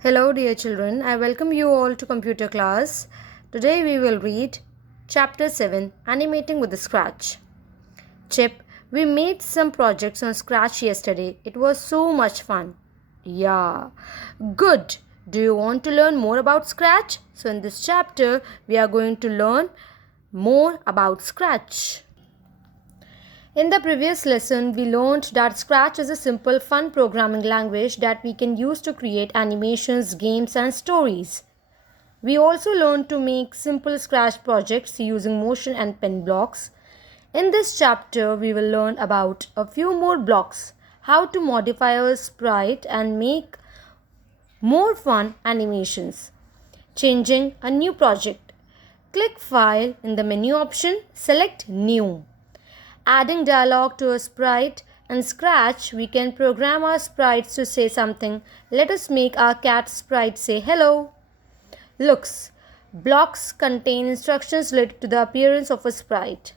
Hello dear children, I welcome you all to computer class. Today we will read chapter 7 Animating with the Scratch. Chip, we made some projects on Scratch yesterday. It was so much fun. Yeah, good. Do you want to learn more about Scratch? So in this chapter we are going to learn more about Scratch. In the previous lesson, we learned that Scratch is a simple, fun programming language that we can use to create animations, games, and stories. We also learned to make simple Scratch projects using motion and pen blocks. In this chapter, we will learn about a few more blocks, how to modify a sprite and make more fun animations. Changing a new project. Click File in the menu option, select New. Adding dialogue to a sprite. In Scratch, we can program our sprites to say something. Let us make our cat sprite say hello. Looks. Blocks contain instructions related to the appearance of a sprite.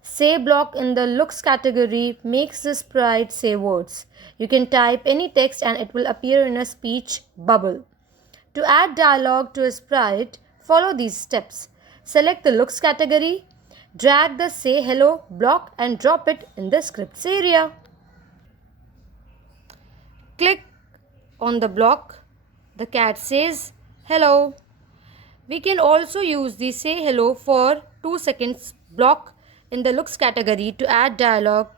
Say block in the looks category makes the sprite say words. You can type any text and it will appear in a speech bubble. To add dialogue to a sprite, follow these steps. Select the looks category. Drag the Say Hello block and drop it in the scripts area. Click on the block. The cat says hello. We can also use the Say Hello for 2 seconds block in the looks category to add dialogue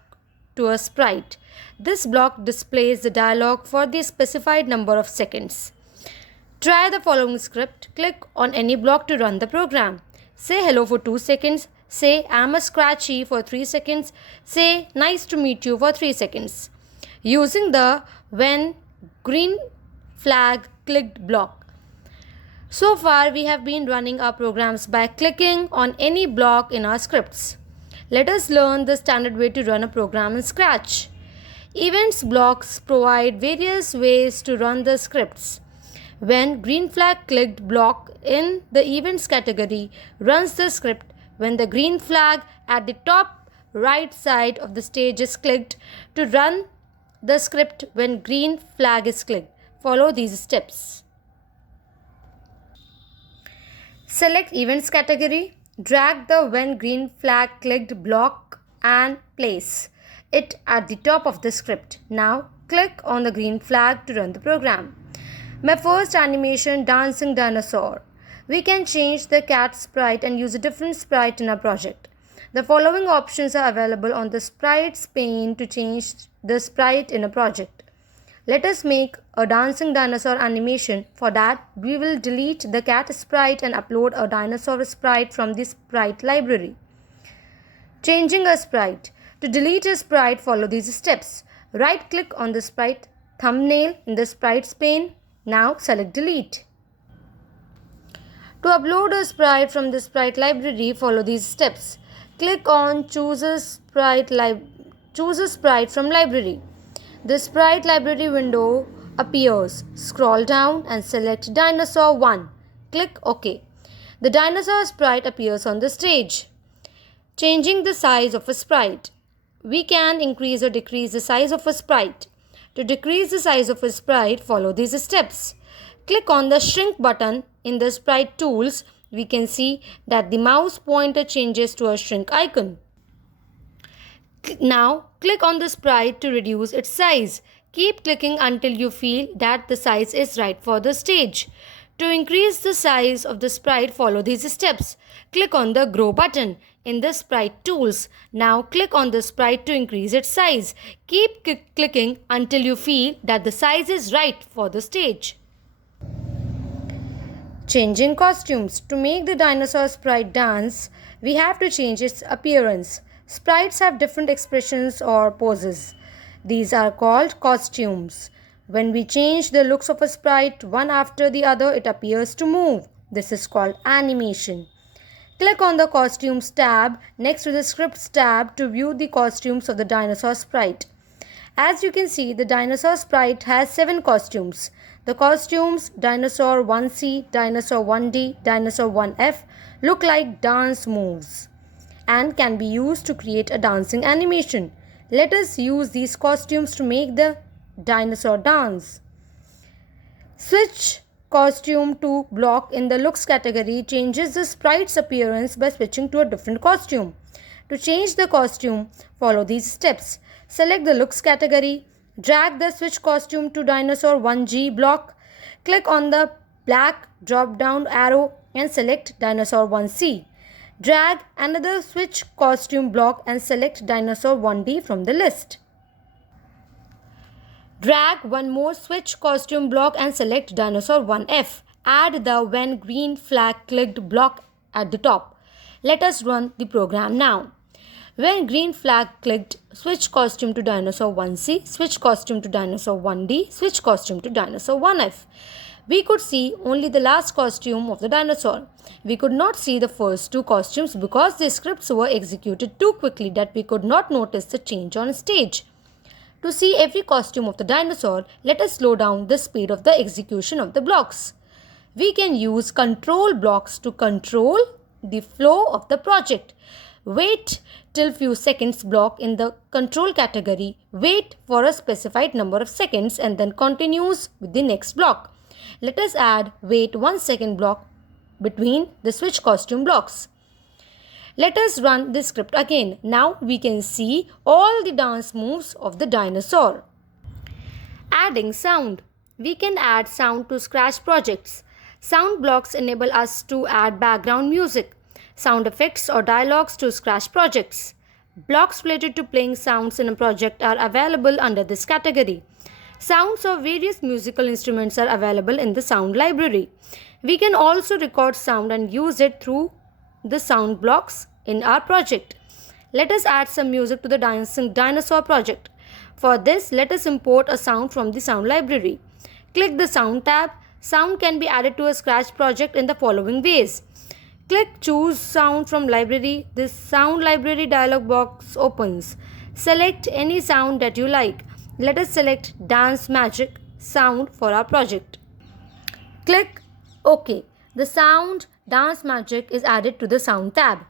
to a sprite. This block displays the dialogue for the specified number of seconds. Try the following script. Click on any block to run the program. Say hello for 2 seconds. Say I'm a Scratchy for 3 seconds. Say nice to meet you for 3 seconds. Using the when green flag clicked block. So far we have been running our programs by clicking on any block in our scripts. Let us learn the standard way to run a program in Scratch. Events blocks provide various ways to run the scripts. When green flag clicked block in the events category runs the script when the green flag at the top right side of the stage is clicked to run the script when green flag is clicked. Follow these steps. Select events category. Drag the when green flag clicked block and place it at the top of the script. Now click on the green flag to run the program. My first animation, dancing dinosaur. We can change the cat sprite and use a different sprite in our project. The following options are available on the sprites pane to change the sprite in a project. Let us make a dancing dinosaur animation. For that, we will delete the cat sprite and upload a dinosaur sprite from the sprite library. Changing a sprite. To delete a sprite, follow these steps. Right click on the sprite thumbnail in the sprites pane. Now select delete. To upload a sprite from the sprite library, follow these steps. Click on choose a sprite from library. The sprite library window appears. Scroll down and select dinosaur 1. Click OK. The dinosaur sprite appears on the stage. Changing the size of a sprite. We can increase or decrease the size of a sprite. To decrease the size of a sprite, follow these steps. Click on the shrink button in the sprite tools. We can see that the mouse pointer changes to a shrink icon. Now click on the sprite to reduce its size. Keep clicking until you feel that the size is right for the stage. To increase the size of the sprite, follow these steps. Click on the grow button in the sprite tools. Now click on the sprite to increase its size. Keep clicking until you feel that the size is right for the stage. Changing costumes. To make the dinosaur sprite dance, we have to change its appearance. Sprites have different expressions or poses. These are called costumes. When we change the looks of a sprite one after the other, it appears to move. This is called animation. Click on the Costumes tab next to the Scripts tab to view the costumes of the dinosaur sprite. As you can see, the dinosaur sprite has 7 costumes. The costumes Dinosaur 1C, Dinosaur 1D, Dinosaur 1F look like dance moves and can be used to create a dancing animation. Let us use these costumes to make the dinosaur dance. Switch costume to block in the looks category changes the sprite's appearance by switching to a different costume. To change the costume, follow these steps. Select the looks category, drag the switch costume to dinosaur 1G block, click on the black drop down arrow and select dinosaur 1C. Drag another switch costume block and select dinosaur 1D from the list. Drag one more switch costume block and select dinosaur 1F. Add the when green flag clicked block at the top. Let us run the program now. When green flag clicked, switch costume to dinosaur 1C, switch costume to dinosaur 1D, switch costume to dinosaur 1F. We could see only the last costume of the dinosaur. We could not see the first two costumes because the scripts were executed too quickly that we could not notice the change on stage. To see every costume of the dinosaur, let us slow down the speed of the execution of the blocks. We can use control blocks to control the flow of the project. Wait till few seconds block in the control category. Wait for a specified number of seconds and then continues with the next block. Let us add wait 1 second block between the switch costume blocks. Let us run the script again. Now we can see all the dance moves of the dinosaur. Adding sound. We can add sound to Scratch projects. Sound blocks enable us to add background music, sound effects or dialogues to Scratch projects. Blocks related to playing sounds in a project are available under this category. Sounds of various musical instruments are available in the sound library. We can also record sound and use it through the sound blocks in our project. Let us add some music to the dancing dinosaur project. For this, let us import a sound from the sound library. Click the sound tab. Sound can be added to a Scratch project in the following ways. Click choose sound from library. This sound library dialog box opens. Select any sound that you like. Let us select Dance Magic sound for our project. Click OK. The sound Dance Magic is added to the sound tab.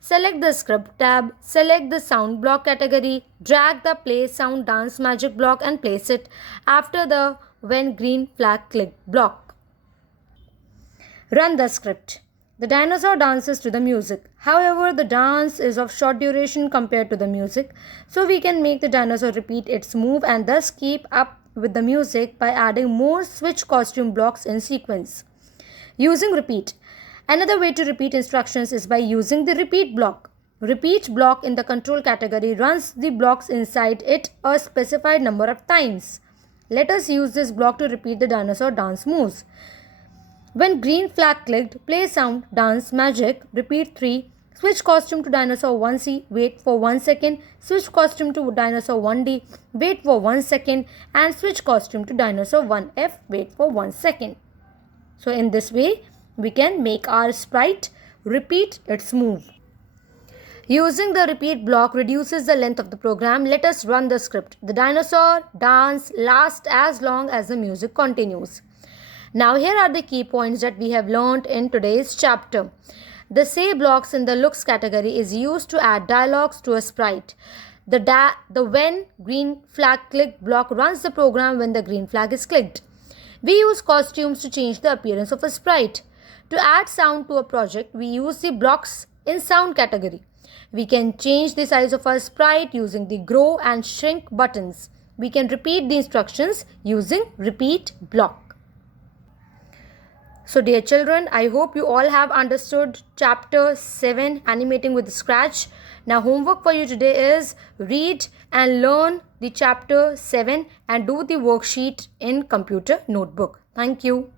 Select the script tab. Select the sound block category. Drag the play sound Dance Magic block and place it after the when green flag click block. Run the script. The dinosaur dances to the music. However, the dance is of short duration compared to the music, so we can make the dinosaur repeat its move and thus keep up with the music by adding more switch costume blocks in sequence. Using repeat. Another way to repeat instructions is by using the repeat block. Repeat block in the control category runs the blocks inside it a specified number of times. Let us use this block to repeat the dinosaur dance moves. When green flag clicked, play sound, dance, magic, repeat 3, switch costume to dinosaur 1C, wait for 1 second, switch costume to dinosaur 1D, wait for 1 second, and switch costume to dinosaur 1F, wait for 1 second. So in this way, we can make our sprite repeat its move. Using the repeat block reduces the length of the program. Let us run the script. The dinosaur dance lasts as long as the music continues. Now here are the key points that we have learned in today's chapter. The say blocks in the looks category is used to add dialogues to a sprite. The when green flag clicked block runs the program when the green flag is clicked. We use costumes to change the appearance of a sprite. To add sound to a project, we use the blocks in sound category. We can change the size of our sprite using the grow and shrink buttons. We can repeat the instructions using repeat block. So dear children, I hope you all have understood chapter 7 animating with Scratch. Now homework for you today is read and learn the chapter 7 and do the worksheet in computer notebook. Thank you.